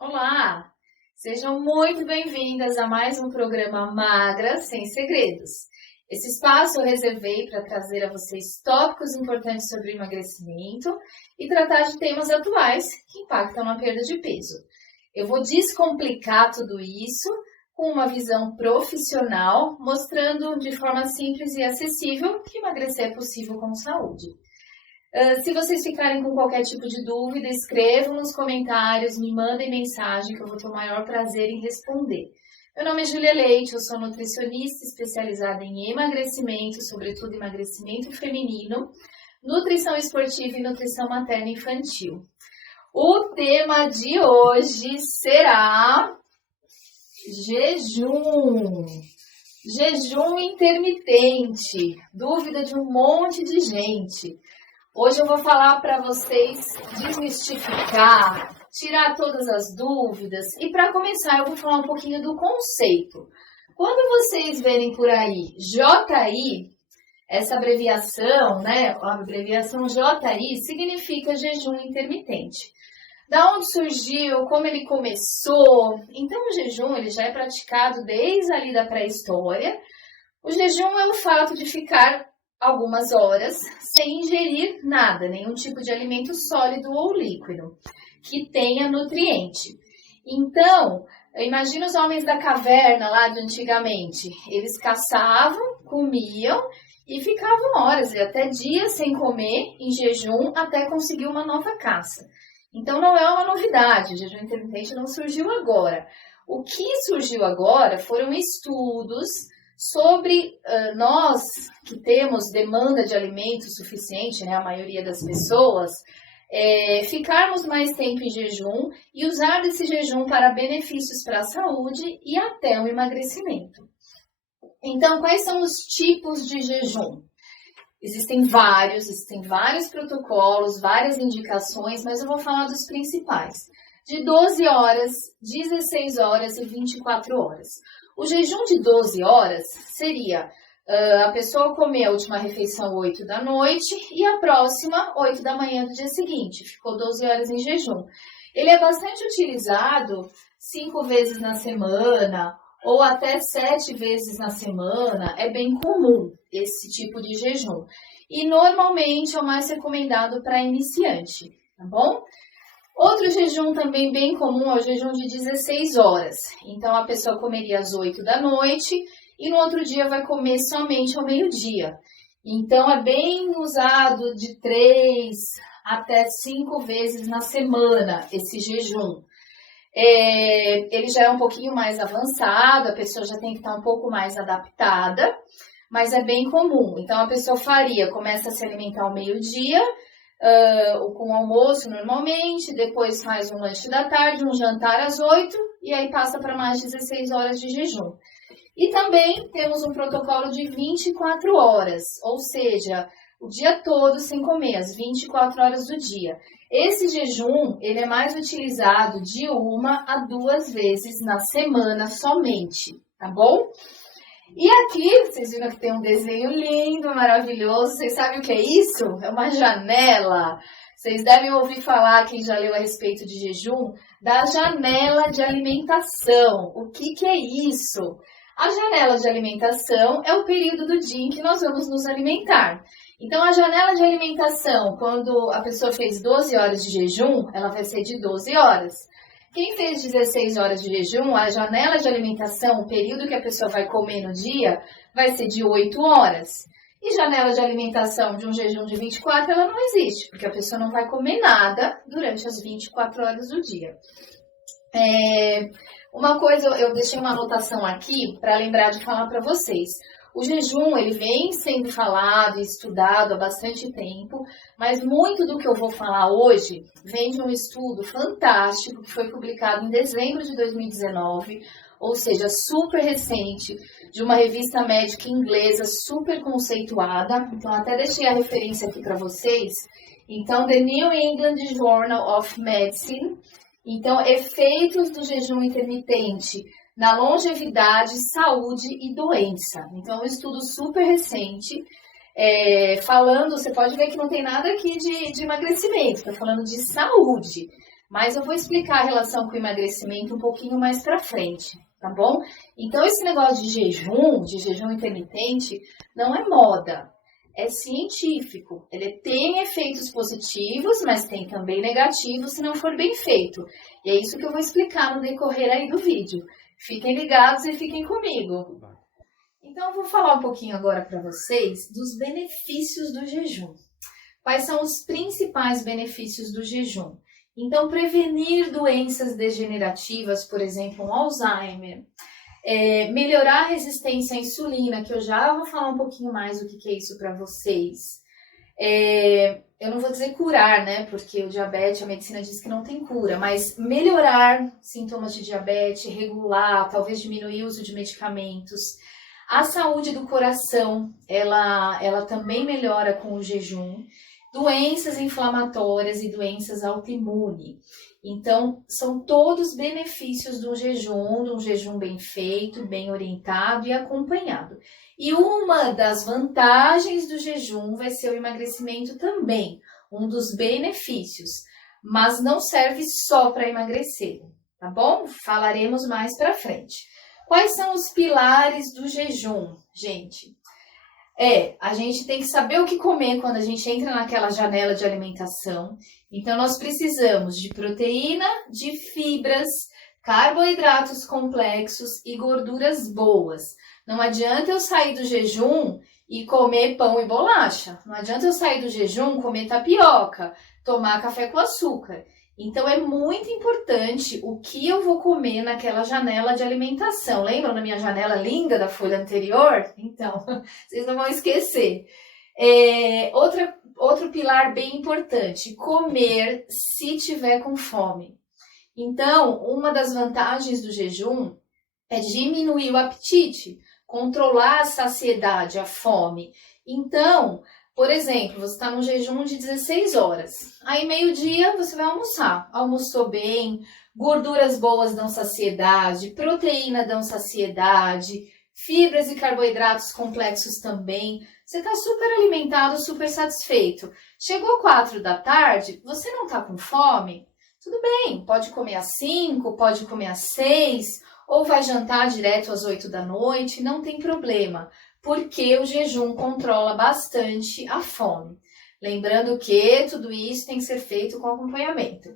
Olá! Sejam muito bem-vindas a mais um programa Magra Sem Segredos. Esse espaço eu reservei para trazer a vocês tópicos importantes sobre emagrecimento e tratar de temas atuais que impactam na perda de peso. Eu vou descomplicar tudo isso com uma visão profissional, mostrando de forma simples e acessível que emagrecer é possível com saúde. Se vocês ficarem com qualquer tipo de dúvida, escrevam nos comentários, me mandem mensagem que eu vou ter o maior prazer em responder. Meu nome é Júlia Leite, eu sou nutricionista especializada em emagrecimento, sobretudo emagrecimento feminino, nutrição esportiva e nutrição materna infantil. O tema de hoje será jejum. Jejum intermitente, dúvida de um monte de gente. Hoje eu vou falar para vocês desmistificar, tirar todas as dúvidas e para começar eu vou falar um pouquinho do conceito. Quando vocês verem por aí JI, essa abreviação, a abreviação JI significa jejum intermitente. Da onde surgiu, como ele começou? Então o jejum ele já é praticado desde ali da pré-história. O jejum é o fato de ficar algumas horas sem ingerir nada, nenhum tipo de alimento sólido ou líquido que tenha nutriente. Então, imagina os homens da caverna lá de antigamente. Eles caçavam, comiam e ficavam horas e até dias sem comer, em jejum, até conseguir uma nova caça. Então, não é uma novidade, o jejum intermitente não surgiu agora. O que surgiu agora foram estudos sobre nós que temos demanda de alimento suficiente, a maioria das pessoas, ficarmos mais tempo em jejum e usar esse jejum para benefícios para a saúde e até o emagrecimento. Então, quais são os tipos de jejum? Existem vários protocolos, várias indicações, mas eu vou falar dos principais. De 12 horas, 16 horas e 24 horas. O jejum de 12 horas seria a pessoa comer a última refeição 8 da noite e a próxima 8 da manhã do dia seguinte. Ficou 12 horas em jejum. Ele é bastante utilizado 5 vezes na semana ou até 7 vezes na semana. É bem comum esse tipo de jejum. E normalmente é o mais recomendado para iniciante, tá bom? Outro jejum também bem comum é o jejum de 16 horas. Então, a pessoa comeria às 8 da noite e no outro dia vai comer somente ao meio-dia. Então, é bem usado de 3 até 5 vezes na semana esse jejum. Ele já é um pouquinho mais avançado, a pessoa já tem que estar um pouco mais adaptada, mas é bem comum. Então, a pessoa começa a se alimentar ao meio-dia, com almoço normalmente, depois faz um lanche da tarde, um jantar às 8 e aí passa para mais 16 horas de jejum. E também temos um protocolo de 24 horas, ou seja, o dia todo sem comer, as 24 horas do dia. Esse jejum, ele é mais utilizado de 1 a 2 vezes na semana somente, tá bom? E aqui, vocês viram que tem um desenho lindo, maravilhoso. Vocês sabem o que é isso? É uma janela. Vocês devem ouvir falar, quem já leu a respeito de jejum, da janela de alimentação. O que é isso? A janela de alimentação é o período do dia em que nós vamos nos alimentar. Então, a janela de alimentação, quando a pessoa fez 12 horas de jejum, ela vai ser de 12 horas. Quem fez 16 horas de jejum, a janela de alimentação, o período que a pessoa vai comer no dia, vai ser de 8 horas. E janela de alimentação de um jejum de 24, ela não existe, porque a pessoa não vai comer nada durante as 24 horas do dia. Uma coisa, eu deixei uma anotação aqui para lembrar de falar para vocês. O jejum, ele vem sendo falado e estudado há bastante tempo, mas muito do que eu vou falar hoje vem de um estudo fantástico que foi publicado em dezembro de 2019, ou seja, super recente, de uma revista médica inglesa super conceituada. Então, até deixei a referência aqui para vocês. Então, The New England Journal of Medicine. Então, efeitos do jejum intermitente na longevidade, saúde e doença. Então, é um estudo super recente, falando, você pode ver que não tem nada aqui de emagrecimento, está falando de saúde. Mas eu vou explicar a relação com o emagrecimento um pouquinho mais pra frente, tá bom? Então, esse negócio de jejum intermitente, não é moda, é científico. Ele tem efeitos positivos, mas tem também negativos se não for bem feito. E é isso que eu vou explicar no decorrer aí do vídeo. Fiquem ligados e fiquem comigo. Então, eu vou falar um pouquinho agora para vocês dos benefícios do jejum. Quais são os principais benefícios do jejum? Então, prevenir doenças degenerativas, por exemplo, um Alzheimer, melhorar a resistência à insulina, que eu já vou falar um pouquinho mais do que é isso para vocês. Eu não vou dizer curar, né? Porque o diabetes, a medicina diz que não tem cura, mas melhorar sintomas de diabetes, regular, talvez diminuir o uso de medicamentos. A saúde do coração, ela também melhora com o jejum. Doenças inflamatórias e doenças autoimunes. Então, são todos benefícios de um jejum bem feito, bem orientado e acompanhado. E uma das vantagens do jejum vai ser o emagrecimento também, um dos benefícios, mas não serve só para emagrecer, tá bom? Falaremos mais para frente. Quais são os pilares do jejum, gente? A gente tem que saber o que comer quando a gente entra naquela janela de alimentação. Então, nós precisamos de proteína, de fibras, carboidratos complexos e gorduras boas. Não adianta eu sair do jejum e comer pão e bolacha. Não adianta eu sair do jejum, comer tapioca, tomar café com açúcar. Então, é muito importante o que eu vou comer naquela janela de alimentação. Lembram da minha janela linda da folha anterior? Então, vocês não vão esquecer. Outro pilar bem importante, comer se tiver com fome. Então, uma das vantagens do jejum é diminuir o apetite, controlar a saciedade, a fome. Então, por exemplo, você está num jejum de 16 horas. Aí, meio-dia, você vai almoçar. Almoçou bem, gorduras boas dão saciedade, proteína dão saciedade, fibras e carboidratos complexos também. Você está super alimentado, super satisfeito. Chegou 4 da tarde, você não está com fome? Tudo bem, pode comer às 5, pode comer às 6, ou vai jantar direto às 8 da noite, não tem problema. Porque o jejum controla bastante a fome. Lembrando que tudo isso tem que ser feito com acompanhamento.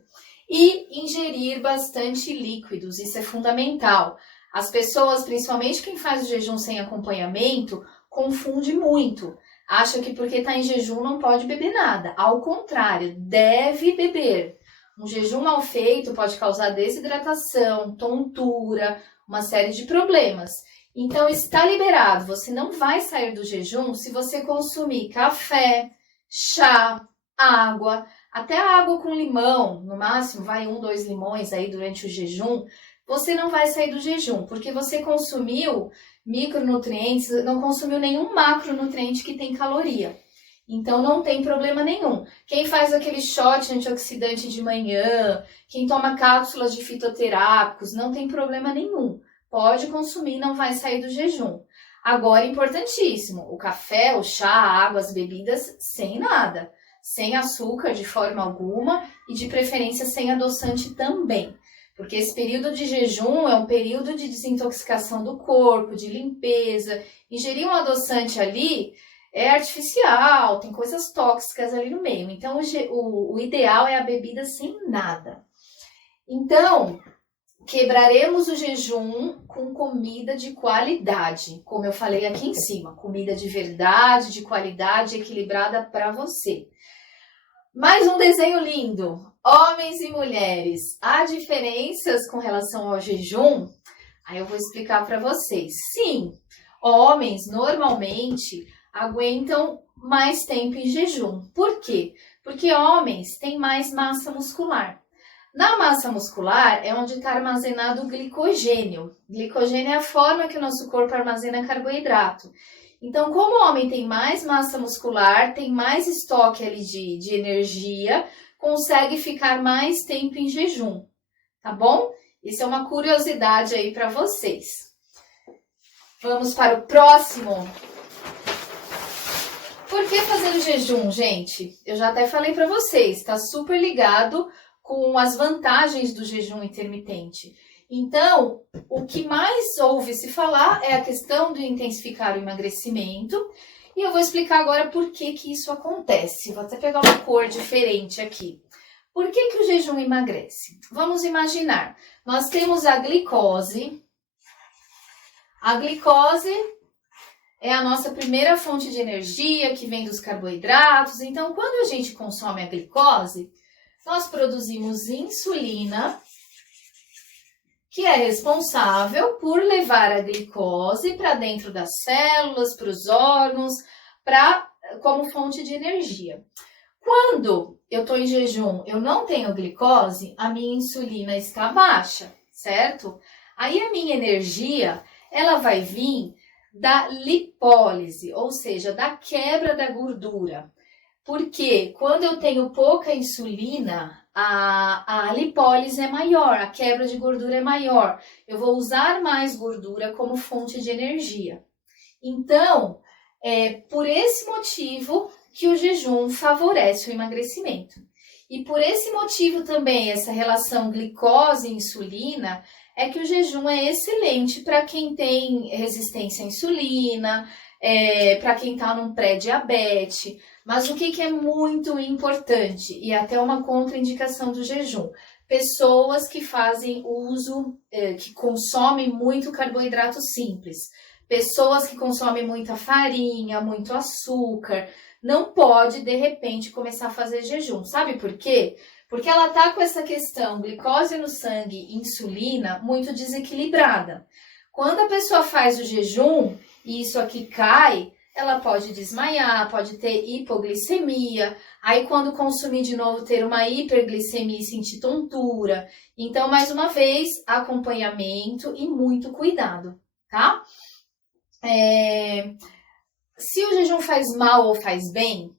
E ingerir bastante líquidos, isso é fundamental. As pessoas, principalmente quem faz o jejum sem acompanhamento, confunde muito. Acha que porque está em jejum não pode beber nada. Ao contrário, deve beber. Um jejum mal feito pode causar desidratação, tontura, uma série de problemas. Então, está liberado, você não vai sair do jejum se você consumir café, chá, água, até água com limão, no máximo, vai 1, 2 limões aí durante o jejum, você não vai sair do jejum, porque você consumiu micronutrientes, não consumiu nenhum macronutriente que tem caloria. Então, não tem problema nenhum. Quem faz aquele shot antioxidante de manhã, quem toma cápsulas de fitoterápicos, não tem problema nenhum. Pode consumir, não vai sair do jejum. Agora, importantíssimo, o café, o chá, a água, as bebidas, sem nada. Sem açúcar de forma alguma e de preferência sem adoçante também. Porque esse período de jejum é um período de desintoxicação do corpo, de limpeza. Ingerir um adoçante ali é artificial, tem coisas tóxicas ali no meio. Então, o ideal é a bebida sem nada. Então, quebraremos o jejum com comida de qualidade, como eu falei aqui em cima, comida de verdade, de qualidade, equilibrada para você. Mais um desenho lindo, homens e mulheres. Há diferenças com relação ao jejum? Aí eu vou explicar para vocês. Sim, homens normalmente aguentam mais tempo em jejum. Por quê? Porque homens têm mais massa muscular. Na massa muscular é onde está armazenado o glicogênio. Glicogênio é a forma que o nosso corpo armazena carboidrato. Então, como o homem tem mais massa muscular, tem mais estoque ali de energia, consegue ficar mais tempo em jejum, tá bom? Isso é uma curiosidade aí para vocês. Vamos para o próximo. Por que fazer o jejum, gente? Eu já até falei para vocês, está super ligado com as vantagens do jejum intermitente. Então, o que mais ouve se falar é a questão de intensificar o emagrecimento. E eu vou explicar agora por que isso acontece. Vou até pegar uma cor diferente aqui. Por que o jejum emagrece? Vamos imaginar, nós temos a glicose. A glicose é a nossa primeira fonte de energia que vem dos carboidratos. Então, quando a gente consome a glicose, nós produzimos insulina, que é responsável por levar a glicose para dentro das células, para os órgãos, como fonte de energia. Quando eu estou em jejum, eu não tenho glicose, a minha insulina está baixa, certo? Aí a minha energia, ela vai vir da lipólise, ou seja, da quebra da gordura. Porque quando eu tenho pouca insulina, a lipólise é maior, a quebra de gordura é maior. Eu vou usar mais gordura como fonte de energia. Então, é por esse motivo que o jejum favorece o emagrecimento. E por esse motivo também, essa relação glicose e insulina, é que o jejum é excelente para quem tem resistência à insulina, para quem está num pré-diabetes. Mas o que é muito importante, e até uma contraindicação do jejum, pessoas que fazem uso, que consomem muito carboidrato simples, pessoas que consomem muita farinha, muito açúcar, não pode, de repente, começar a fazer jejum. Sabe por quê? Porque ela está com essa questão glicose no sangue, insulina, muito desequilibrada. Quando a pessoa faz o jejum e isso aqui cai, ela pode desmaiar, pode ter hipoglicemia, aí quando consumir de novo ter uma hiperglicemia e sentir tontura. Então, mais uma vez, acompanhamento e muito cuidado, tá? Se o jejum faz mal ou faz bem,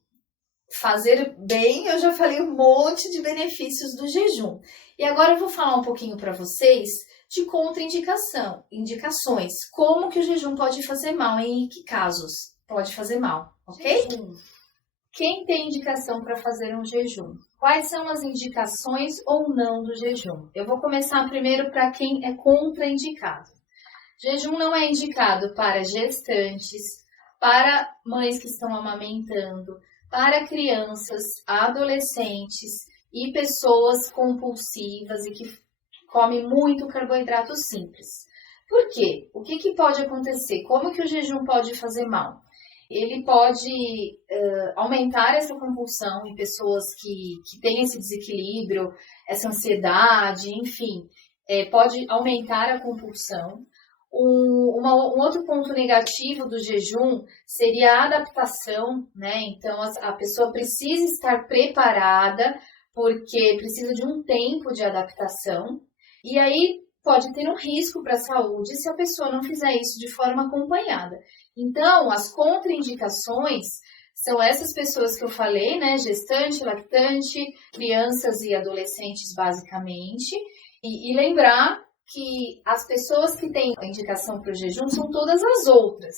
fazer bem, eu já falei um monte de benefícios do jejum. E agora eu vou falar um pouquinho para vocês de indicações, como que o jejum pode fazer mal, em que casos pode fazer mal, ok? Quem tem indicação para fazer um jejum? Quais são as indicações ou não do jejum? Eu vou começar primeiro para quem é contraindicado. Jejum não é indicado para gestantes, para mães que estão amamentando, para crianças, adolescentes e pessoas compulsivas e que comem muito carboidrato simples. Por quê? O que pode acontecer? Como que o jejum pode fazer mal? Ele pode aumentar essa compulsão em pessoas que têm esse desequilíbrio, essa ansiedade, enfim, pode aumentar a compulsão. Um outro ponto negativo do jejum seria a adaptação, né? Então, a pessoa precisa estar preparada, porque precisa de um tempo de adaptação. E aí, pode ter um risco para a saúde se a pessoa não fizer isso de forma acompanhada. Então, as contraindicações são essas pessoas que eu falei, né? Gestante, lactante, crianças e adolescentes, basicamente. E lembrar que as pessoas que têm a indicação para o jejum são todas as outras.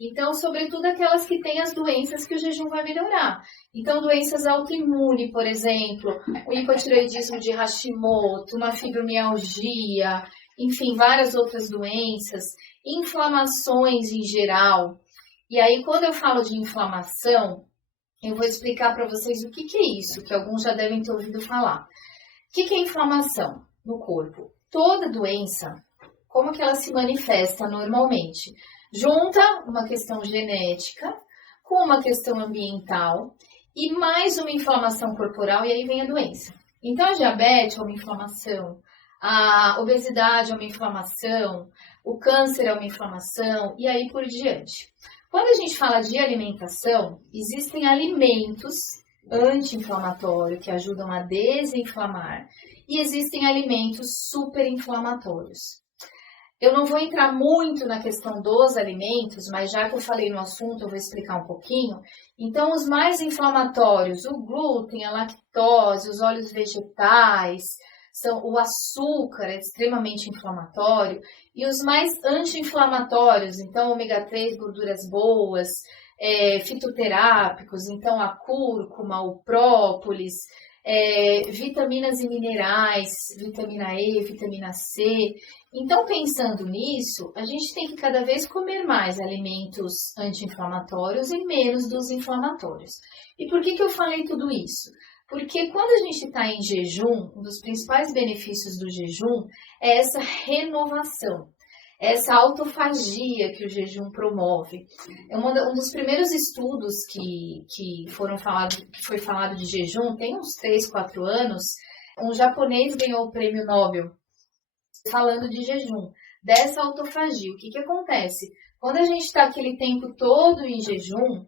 Então, sobretudo aquelas que têm as doenças que o jejum vai melhorar. Então, doenças autoimunes, por exemplo, o hipotireoidismo de Hashimoto, uma fibromialgia, enfim, várias outras doenças, inflamações em geral. E aí, quando eu falo de inflamação, eu vou explicar para vocês o que é isso, que alguns já devem ter ouvido falar. O que é inflamação no corpo? Toda doença, como que ela se manifesta normalmente? Junta uma questão genética com uma questão ambiental e mais uma inflamação corporal, e aí vem a doença. Então, a diabetes é uma inflamação, a obesidade é uma inflamação, o câncer é uma inflamação, e aí por diante. Quando a gente fala de alimentação, existem alimentos anti-inflamatórios que ajudam a desinflamar, e existem alimentos super-inflamatórios. Eu não vou entrar muito na questão dos alimentos, mas já que eu falei no assunto, eu vou explicar um pouquinho. Então, os mais inflamatórios, o glúten, a lactose, os óleos vegetais, o açúcar é extremamente inflamatório. E os mais anti-inflamatórios, então, ômega 3, gorduras boas, fitoterápicos, então a cúrcuma, o própolis, vitaminas e minerais, vitamina E, vitamina C. Então, pensando nisso, a gente tem que cada vez comer mais alimentos anti-inflamatórios e menos dos inflamatórios. E por que eu falei tudo isso? Porque quando a gente está em jejum, um dos principais benefícios do jejum é essa renovação, essa autofagia que o jejum promove. Um dos primeiros estudos que foi falado de jejum, tem uns 3, 4 anos, um japonês ganhou o prêmio Nobel falando de jejum, dessa autofagia. O que acontece? Quando a gente está aquele tempo todo em jejum,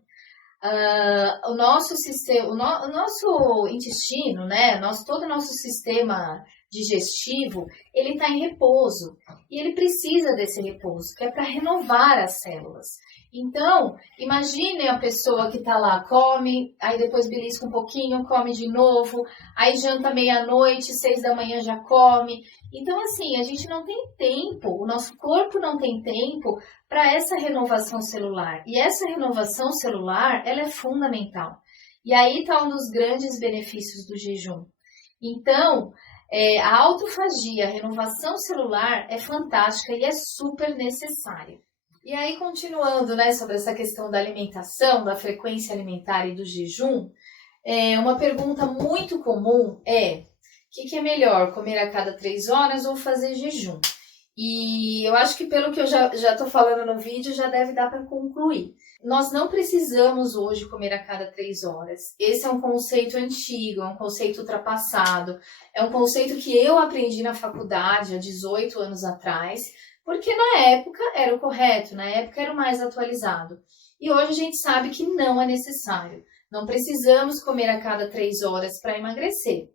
o nosso sistema, o nosso intestino, né, todo o nosso sistema digestivo, ele está em repouso e ele precisa desse repouso, que é para renovar as células. Então, imagine a pessoa que está lá, come, aí depois belisca um pouquinho, come de novo, aí janta meia-noite, 6 da manhã já come. Então, assim, a gente não tem tempo, o nosso corpo não tem tempo para essa renovação celular. E essa renovação celular, ela é fundamental. E aí está um dos grandes benefícios do jejum. Então, a autofagia, a renovação celular é fantástica e é super necessária. E aí, continuando, né, sobre essa questão da alimentação, da frequência alimentar e do jejum, uma pergunta muito comum é: o que é melhor, comer a cada 3 horas ou fazer jejum? E eu acho que pelo que eu já estou falando no vídeo, já deve dar para concluir. Nós não precisamos hoje comer a cada 3 horas. Esse é um conceito antigo, é um conceito ultrapassado. É um conceito que eu aprendi na faculdade há 18 anos atrás, porque na época era o correto, na época era o mais atualizado. E hoje a gente sabe que não é necessário. Não precisamos comer a cada 3 horas para emagrecer.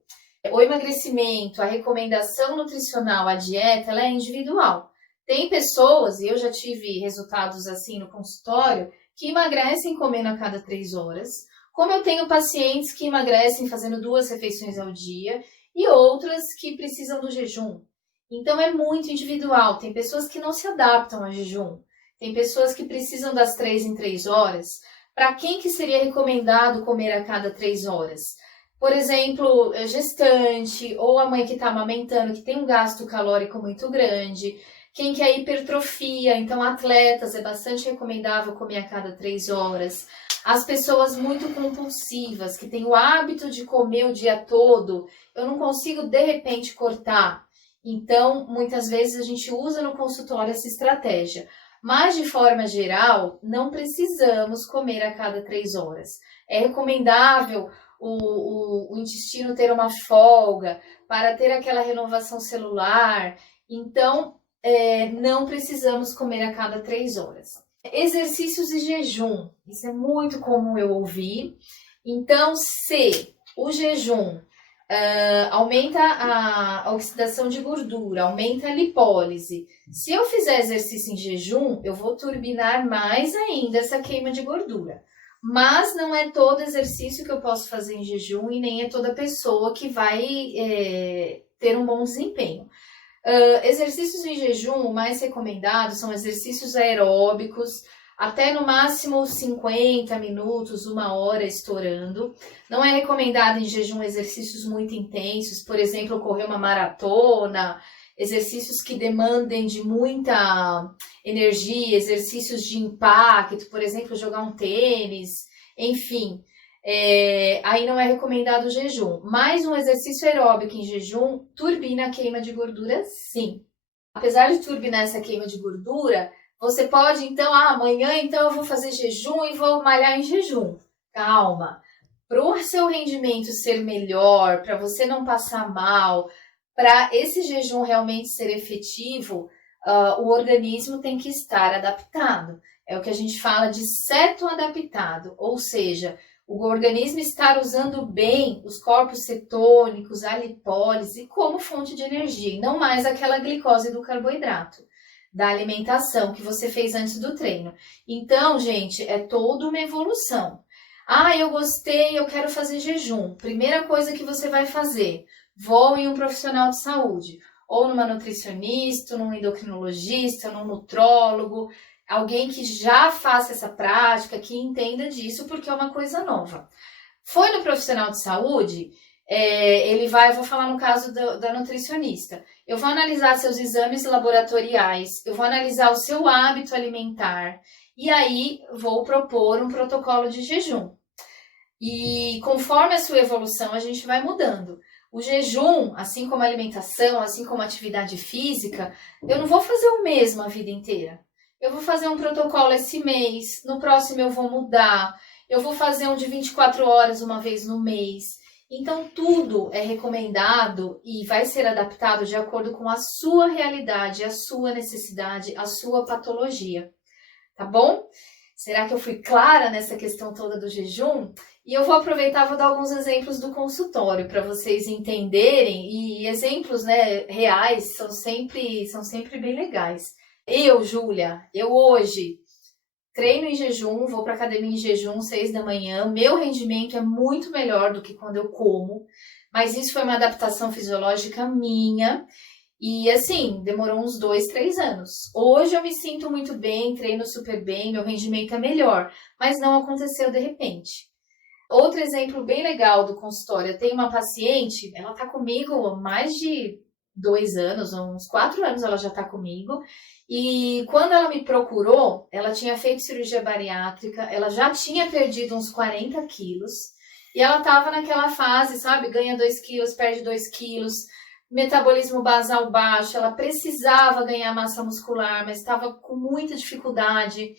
O emagrecimento, a recomendação nutricional, a dieta, ela é individual. Tem pessoas, e eu já tive resultados assim no consultório, que emagrecem comendo a cada 3 horas, como eu tenho pacientes que emagrecem fazendo 2 refeições ao dia e outras que precisam do jejum. Então é muito individual. Tem pessoas que não se adaptam a jejum, tem pessoas que precisam das 3 em 3 horas. Para quem que seria recomendado comer a cada 3 horas? Por exemplo, gestante ou a mãe que está amamentando, que tem um gasto calórico muito grande. Quem quer hipertrofia, então atletas, é bastante recomendável comer a cada 3 horas. As pessoas muito compulsivas, que têm o hábito de comer o dia todo, eu não consigo de repente cortar. Então, muitas vezes a gente usa no consultório essa estratégia. Mas, de forma geral, não precisamos comer a cada 3 horas. É recomendável o intestino ter uma folga para ter aquela renovação celular. Então, não precisamos comer a cada 3 horas. Exercícios e jejum, isso é muito comum eu ouvir. Então, se o jejum aumenta a oxidação de gordura, aumenta a lipólise, se eu fizer exercício em jejum, eu vou turbinar mais ainda essa queima de gordura. Mas não é todo exercício que eu posso fazer em jejum e nem é toda pessoa que vai ter um bom desempenho. Exercícios em jejum, o mais recomendado são exercícios aeróbicos, até no máximo 50 minutos, 1 hora estourando. Não é recomendado em jejum exercícios muito intensos, por exemplo, correr uma maratona, exercícios que demandem de muita energia, exercícios de impacto, por exemplo, jogar um tênis, enfim. Aí não é recomendado o jejum. Mas um exercício aeróbico em jejum turbina a queima de gordura, sim. Apesar de turbinar essa queima de gordura, você pode, então, amanhã então eu vou fazer jejum e vou malhar em jejum. Calma. Para o seu rendimento ser melhor, para você não passar mal, para esse jejum realmente ser efetivo, o organismo tem que estar adaptado. É o que a gente fala de cetoadaptado, ou seja, o organismo estar usando bem os corpos cetônicos, a lipólise como fonte de energia, e não mais aquela glicose do carboidrato da alimentação que você fez antes do treino. Então, gente, é toda uma evolução. Eu gostei, eu quero fazer jejum. Primeira coisa que você vai fazer, vou em um profissional de saúde, ou numa nutricionista, num endocrinologista, num nutrólogo, alguém que já faça essa prática, que entenda disso, porque é uma coisa nova. Foi no profissional de saúde, eu vou falar no caso da nutricionista, eu vou analisar seus exames laboratoriais, eu vou analisar o seu hábito alimentar, e aí vou propor um protocolo de jejum. E conforme a sua evolução, a gente vai mudando. O jejum, assim como a alimentação, assim como a atividade física, eu não vou fazer o mesmo a vida inteira. Eu vou fazer um protocolo esse mês, no próximo eu vou mudar, eu vou fazer um de 24 horas uma vez no mês. Então, tudo é recomendado e vai ser adaptado de acordo com a sua realidade, a sua necessidade, a sua patologia. Tá bom? Será que eu fui clara nessa questão toda do jejum? E eu vou aproveitar, vou dar alguns exemplos do consultório para vocês entenderem, e exemplos, né, reais são sempre bem legais. Júlia, eu hoje treino em jejum, vou para academia em jejum, 6 da manhã, meu rendimento é muito melhor do que quando eu como, mas isso foi uma adaptação fisiológica minha, e assim, demorou uns 2, 3 anos. Hoje eu me sinto muito bem, treino super bem, meu rendimento é melhor, mas não aconteceu de repente. Outro exemplo bem legal do consultório, eu tenho uma paciente, ela está comigo há mais de 2 anos, uns 4 anos ela já está comigo, e quando ela me procurou, ela tinha feito cirurgia bariátrica, ela já tinha perdido uns 40 quilos, e ela estava naquela fase, sabe, ganha 2 quilos, perde 2 quilos, metabolismo basal baixo, ela precisava ganhar massa muscular, mas estava com muita dificuldade,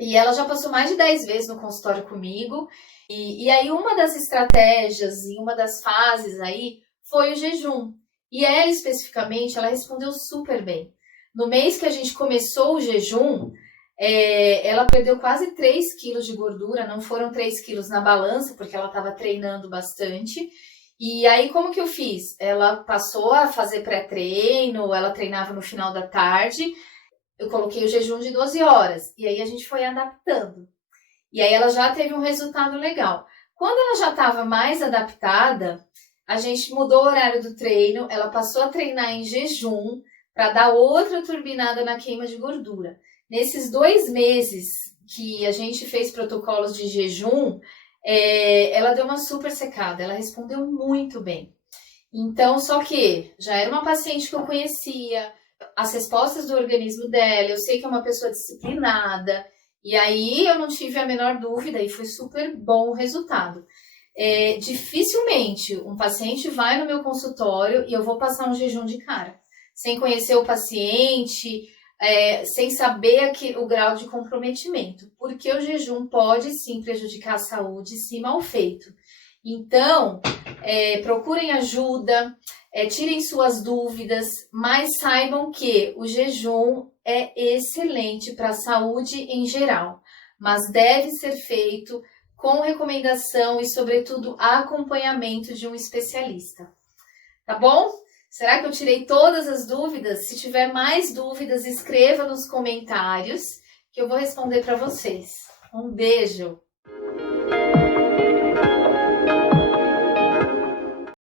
e ela já passou mais de 10 vezes no consultório comigo, e aí uma das estratégias e uma das fases aí foi o jejum. E ela especificamente, ela respondeu super bem. No mês que a gente começou o jejum, ela perdeu quase 3 quilos de gordura, não foram 3 quilos na balança, porque ela estava treinando bastante. E aí como que eu fiz? Ela passou a fazer pré-treino, ela treinava no final da tarde, eu coloquei o jejum de 12 horas, e aí a gente foi adaptando. E aí ela já teve um resultado legal. Quando ela já estava mais adaptada, a gente mudou o horário do treino, ela passou a treinar em jejum para dar outra turbinada na queima de gordura. Nesses 2 meses que a gente fez protocolos de jejum, ela deu uma super secada, ela respondeu muito bem. Então, só que já era uma paciente que eu conhecia, as respostas do organismo dela, eu sei que é uma pessoa disciplinada, e aí eu não tive a menor dúvida e foi super bom o resultado. Dificilmente um paciente vai no meu consultório e eu vou passar um jejum de cara, sem conhecer o paciente, sem saber o grau de comprometimento, porque o jejum pode sim prejudicar a saúde se mal feito. Então, procurem ajuda, tirem suas dúvidas, mas saibam que o jejum é excelente para a saúde em geral, mas deve ser feito com recomendação e, sobretudo, acompanhamento de um especialista. Tá bom? Será que eu tirei todas as dúvidas? Se tiver mais dúvidas, escreva nos comentários que eu vou responder para vocês. Um beijo!